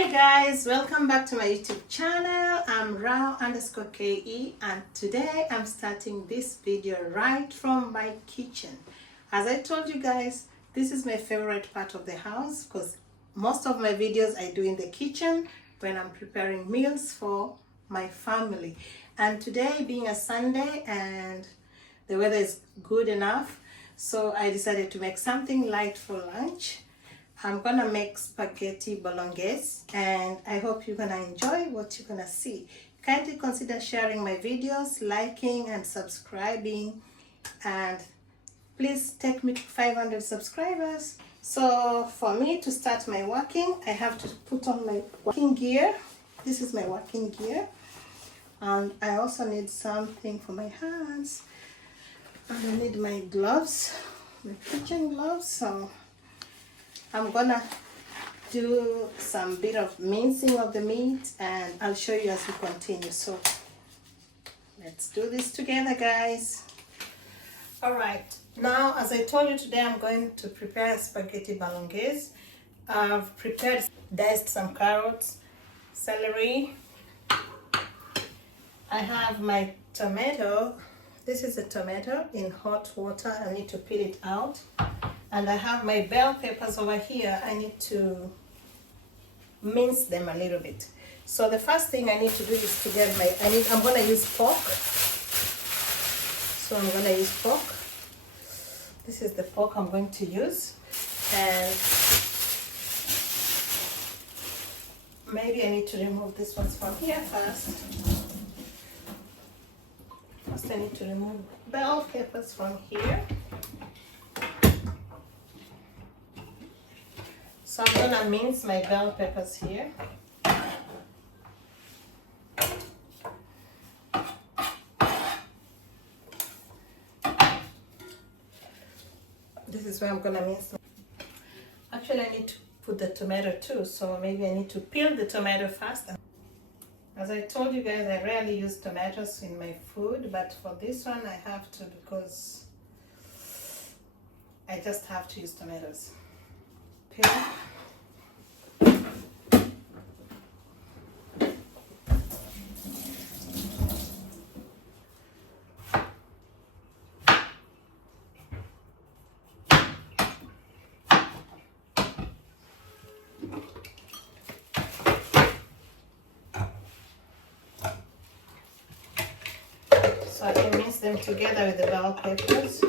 Hi guys, welcome back to my YouTube channel. I'm Rao_KE and today I'm starting this video right from my kitchen. As I told you guys, this is my favorite part of the house because most of my videos I do in the kitchen when I'm preparing meals for my family. And today being a Sunday and the weather is good enough, so I decided to make something light for lunch. I'm gonna make spaghetti bolognese and I hope you're gonna enjoy what you're gonna see. Kindly consider sharing my videos, liking and subscribing, and please take me to 500 subscribers. So for me to start my working, I have to put on my working gear. This is my working gear, and I also need something for my hands, and I need my gloves, my kitchen gloves. So I'm gonna do some bit of mincing of the meat and I'll show you as we continue. So let's do this together, guys. All right, now as I told you, today I'm going to prepare spaghetti bolognese. I've prepared, diced some carrots, celery. I have my tomato. This is a tomato in hot water. I need to peel it out. And I have my bell peppers over here. I need to mince them a little bit. So the first thing I need to do is to get my, I'm gonna use pork. So I'm gonna use pork. This is the pork I'm going to use. And maybe I need to remove this ones from here first. First I need to remove bell peppers from here. So I'm gonna mince my bell peppers here. This is where I'm gonna mince. Actually, I need to put the tomato too, so maybe I need to peel the tomato first. As I told you guys, I rarely use tomatoes in my food, but for this one I have to because I just have to use tomatoes. Peel. So I can mix them together with the bell peppers.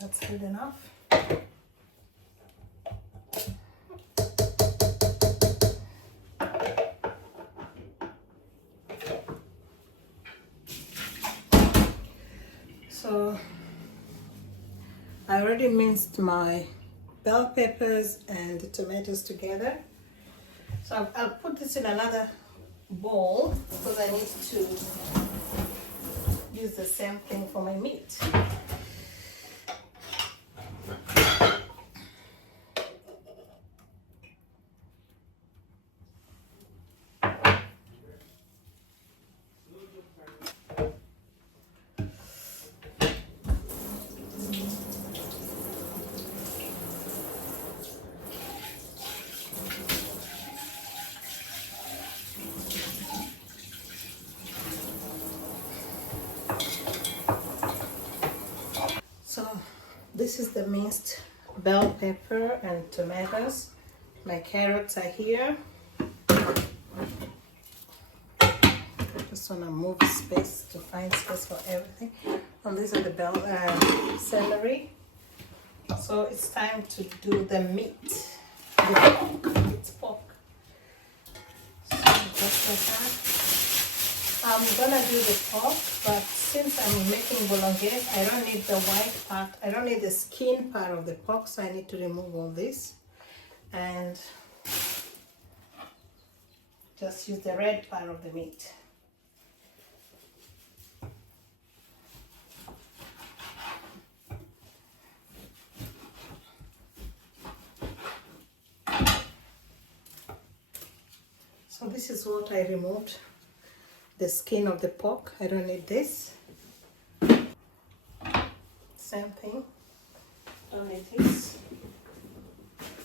That's good enough. So I already minced my bell peppers and the tomatoes together. So I'll put this in another bowl because I need to use the same thing for my meat. So this is the minced bell pepper and tomatoes. My carrots are here. Just want to move space to find space for everything. And these are the bell celery. So it's time to do the meat. The pork. It's pork. So just like that. I'm gonna do the pork, but since I'm making bolognese, I don't need the white part. I don't need the skin part of the pork, so I need to remove all this and just use the red part of the meat. So this is what I removed. the skin of the pork. I don't need this. Same thing. Don't need this.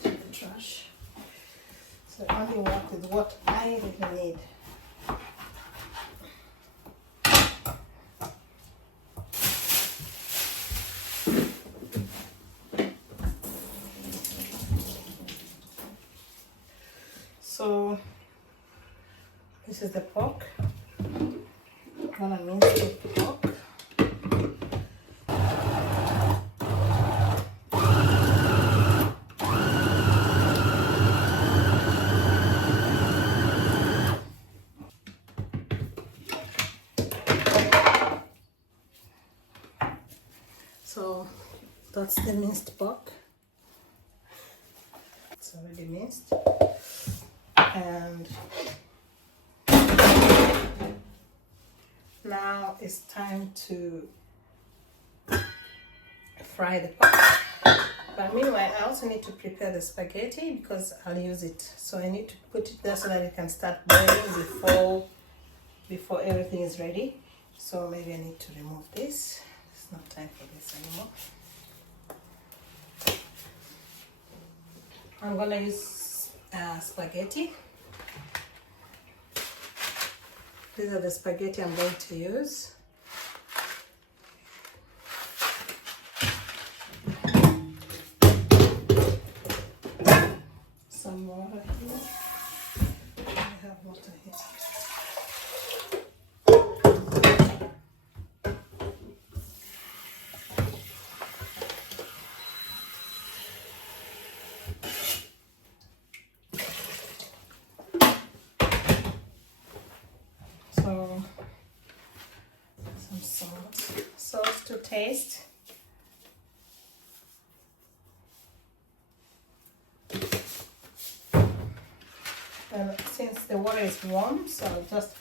The trash. So I only work with what I really need. So this is the pork. I'm gonna mince the pork. So that's the minced pork. It's already minced. And now it's time to fry the pork. But meanwhile, I also need to prepare the spaghetti because I'll use it. So I need to put it there so that it can start boiling before everything is ready. So maybe I need to remove this. It's not time for this anymore. I'm gonna use spaghetti. These are the spaghetti I'm going to use. Some water here. I have water here. So some salt to taste. And since the water is warm, so I'll just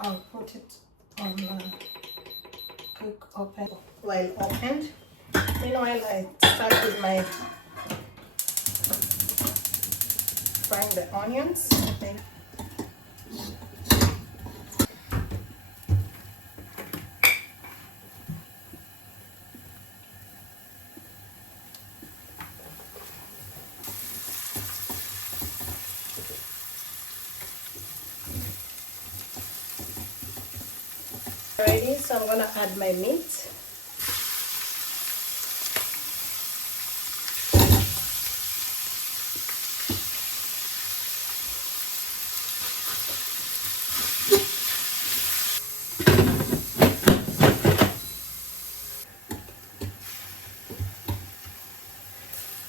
I'll put it on cook open while opened. Meanwhile, I start with my frying the onions. Ready, so I'm gonna add my meat.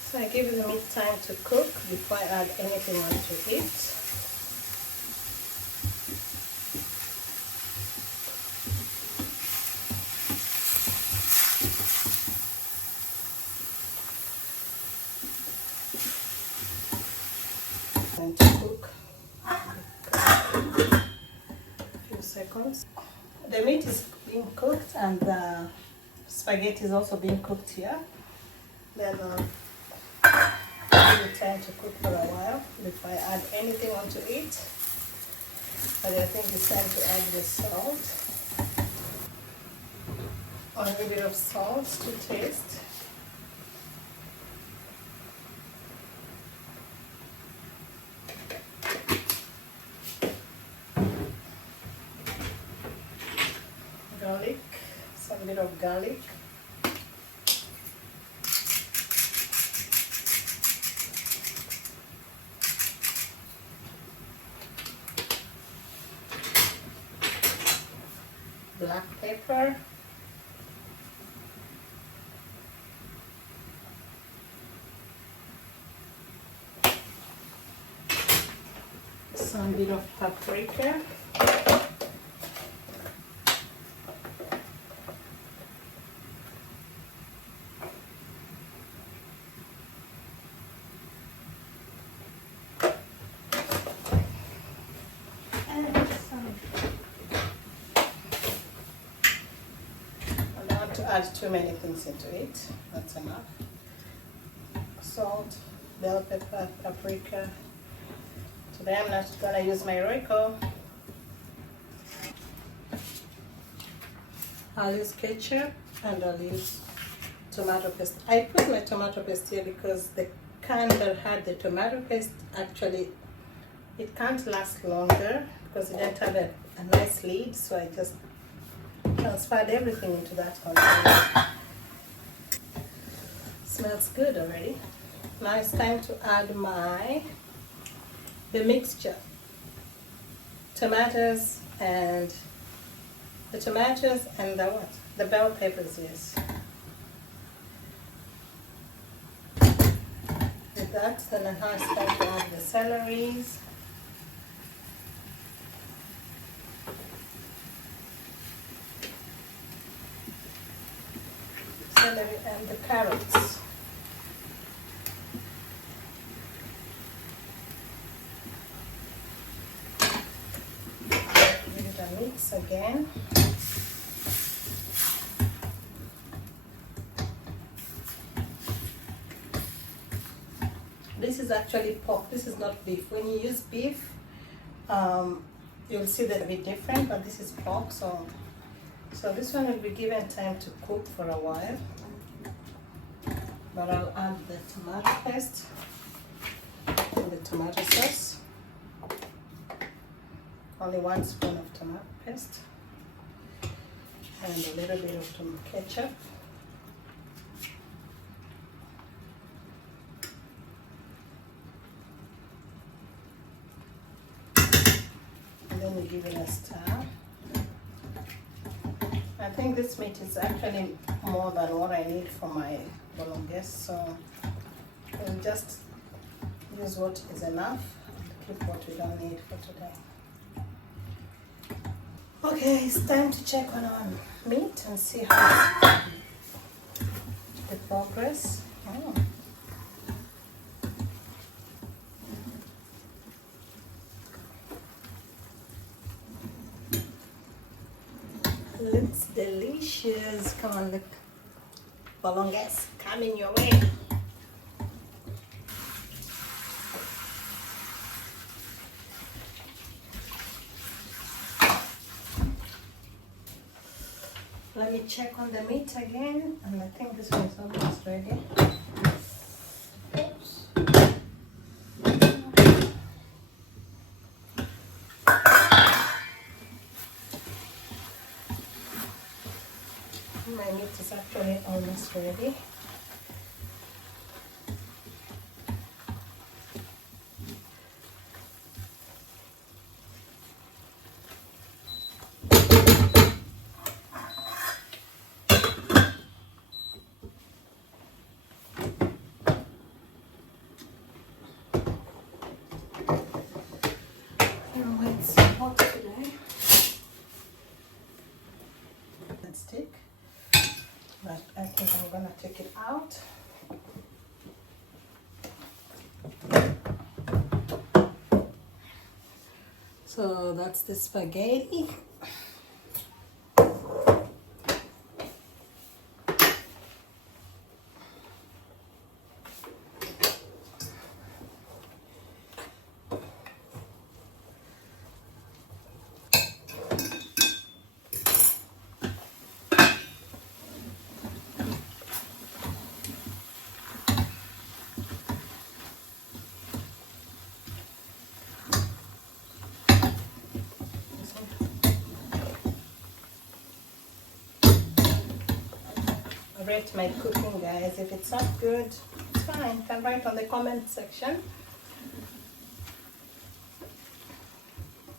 So I give the meat time to cook before I add anything onto it. Going to cook a few seconds. The meat is being cooked and the spaghetti is also being cooked here. Then give it time to cook for a while before I add anything onto it. But I think it's time to add the salt. Or a little bit of salt to taste. Garlic, some bit of garlic. Black pepper. some bit of paprika. Add too many things into it. That's enough. Salt, bell pepper, paprika. Today I'm not gonna use my Royco. I'll use ketchup and I'll use tomato paste. I put my tomato paste here because the can that had the tomato paste actually it can't last longer because it didn't have a nice lid, so I just transferred everything into that container. Smells good already. Now it's time to add the mixture. Tomatoes and the what? The bell peppers, yes. With that, then now it's time to add the celeries. And the carrots. Give it a mix again. This is actually pork. This is not beef. When you use beef, you'll see that a bit different, but this is pork, so this one will be given time to cook for a while. But I'll add the tomato paste and the tomato sauce. Only 1 spoon of tomato paste and a little bit of ketchup. And then we give it a stir. I think this meat is actually more than what I need for my bolognese, so we'll just use what is enough and keep what we don't need for today. Okay, it's time to check on our meat and see how the progress. Oh. Looks delicious. Come on, look. Bolognese coming your way. Let me check on the meat again, and I think this one is almost ready. Oops. My meat is actually almost ready. It's hot today. Let's stick. But I think I'm gonna take it out. So that's the spaghetti. Rate my cooking, guys. If it's not good, it's fine. You can write on the comment section.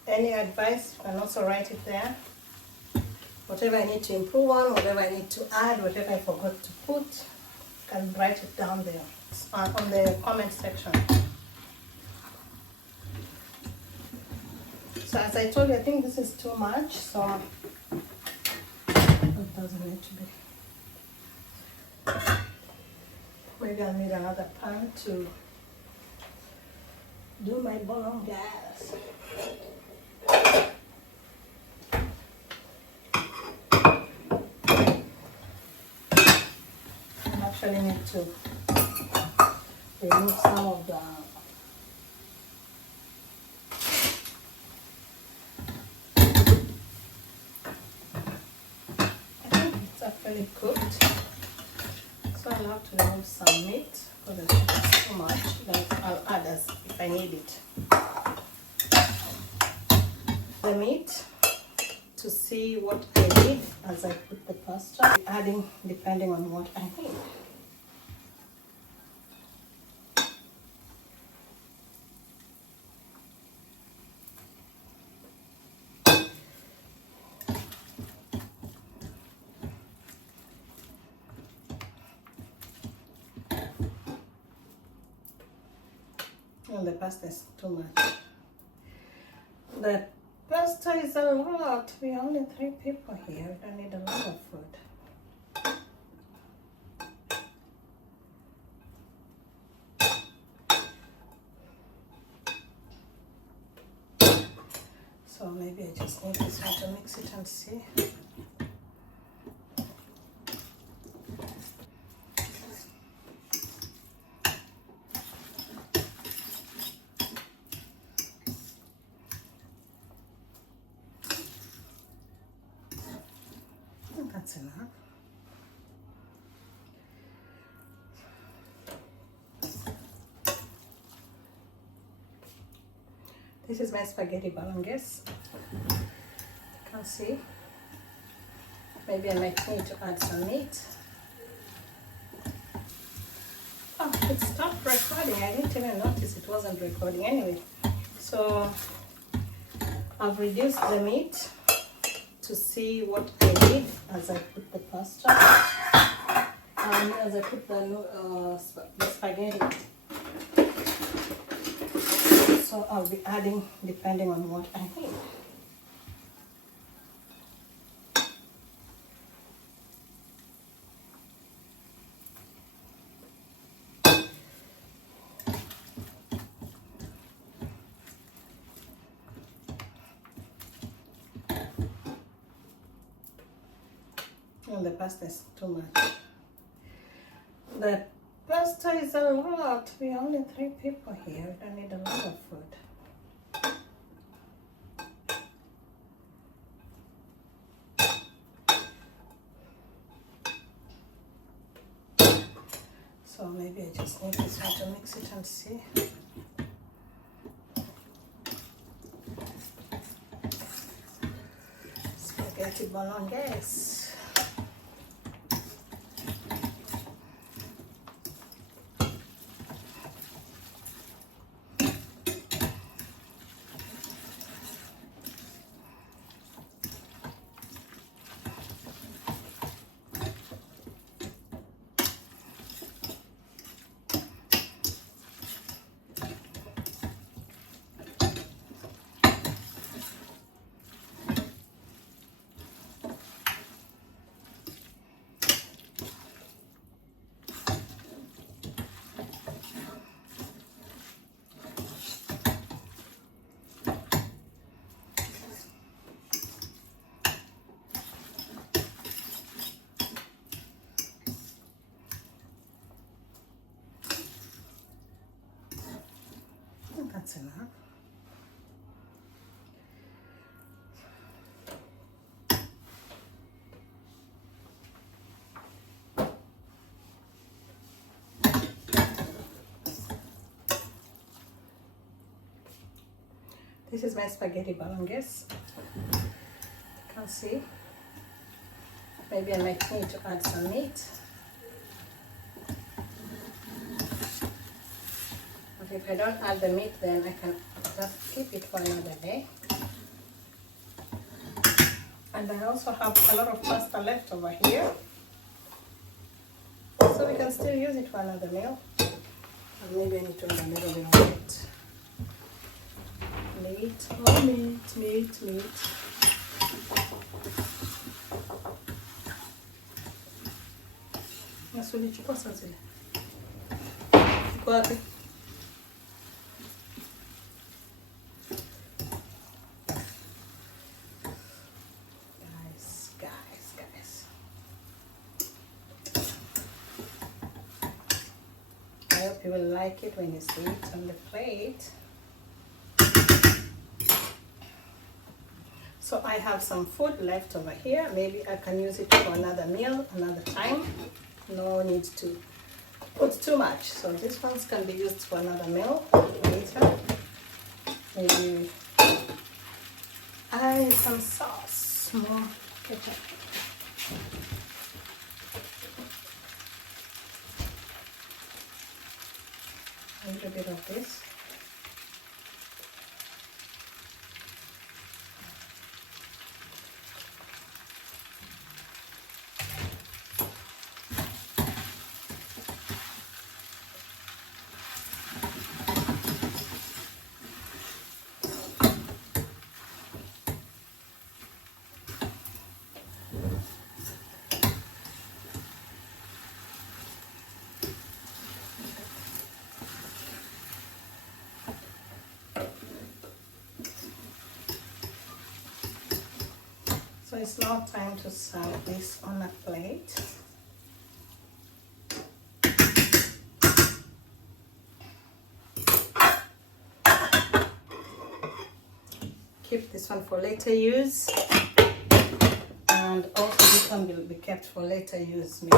Any advice, you can also write it there. Whatever I need to improve on, whatever I need to add, whatever I forgot to put, you can write it down there on the comment section. So as I told you, I think this is too much, so it doesn't need to be. Maybe I'll need another pan to do my bolognese. I actually need to remove some of the it's actually cooked, so I'll have to remove some meat because it's too much. Then I'll add as if I need it. The meat to see what I need as I put the pasta, adding depending on what I need. And the pasta is too much. The pasta is a lot. We are only 3 people here. We don't need a lot of food. So maybe I just need this one to mix it and see. That's enough. This is my spaghetti bolognese. You can see. Maybe I might need to add some meat. Oh, it stopped recording. I didn't even notice it wasn't recording anyway. So I've reduced the meat to see what I need as I put the pasta and as I put the spaghetti. So I'll be adding depending on what I need. And the pasta is too much. The pasta is a lot. We are only 3 people here. We don't need a lot of food. So maybe I just need this one to mix it and see. Spaghetti Bolognese. That's enough. This is my spaghetti bolognese. You can see. Maybe I might need to add some meat. But if I don't add the meat, then I can just keep it for another day. And I also have a lot of pasta left over here, so we can still use it for another meal. And maybe I need to add a little bit of it. meat, oh meat. Nas ulichukua saa zile. Iko wapi? Guys. I hope you will like it when you see it on the plate. So I have some food left over here. Maybe I can use it for another meal, another time. No need to put too much. So these ones can be used for another meal later. Maybe I need some sauce, more ketchup. A little bit of this. So it's now time to serve this on a plate. Keep this one for later use, and also this one will be kept for later use maybe.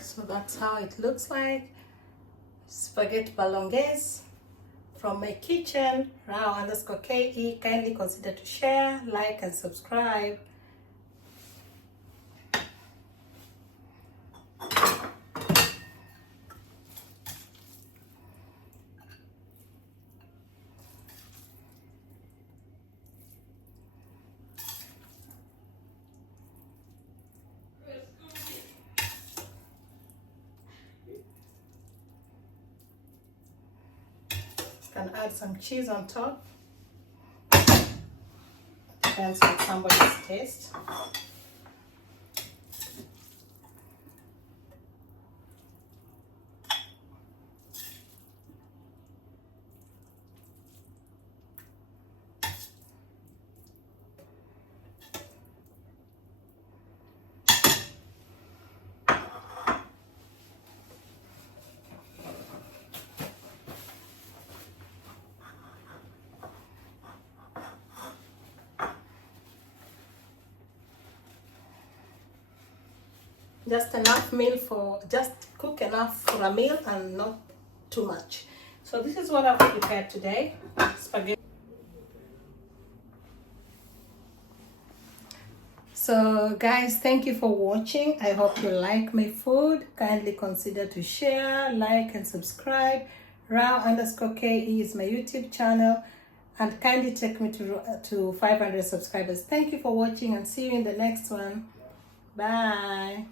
So that's how it looks like. Spaghetti Bolognese from my kitchen, Rao_KE. Kindly consider to share, like, and subscribe. Can add some cheese on top. Depends on somebody's taste. Just enough meal for, just cook enough for a meal and not too much. So this is what I've prepared today, spaghetti. So guys, thank you for watching. I hope you like my food. Kindly consider to share, like, and subscribe. Rao_KE is my YouTube channel, and kindly take me to 500 subscribers. Thank you for watching, and see you in the next one. Bye.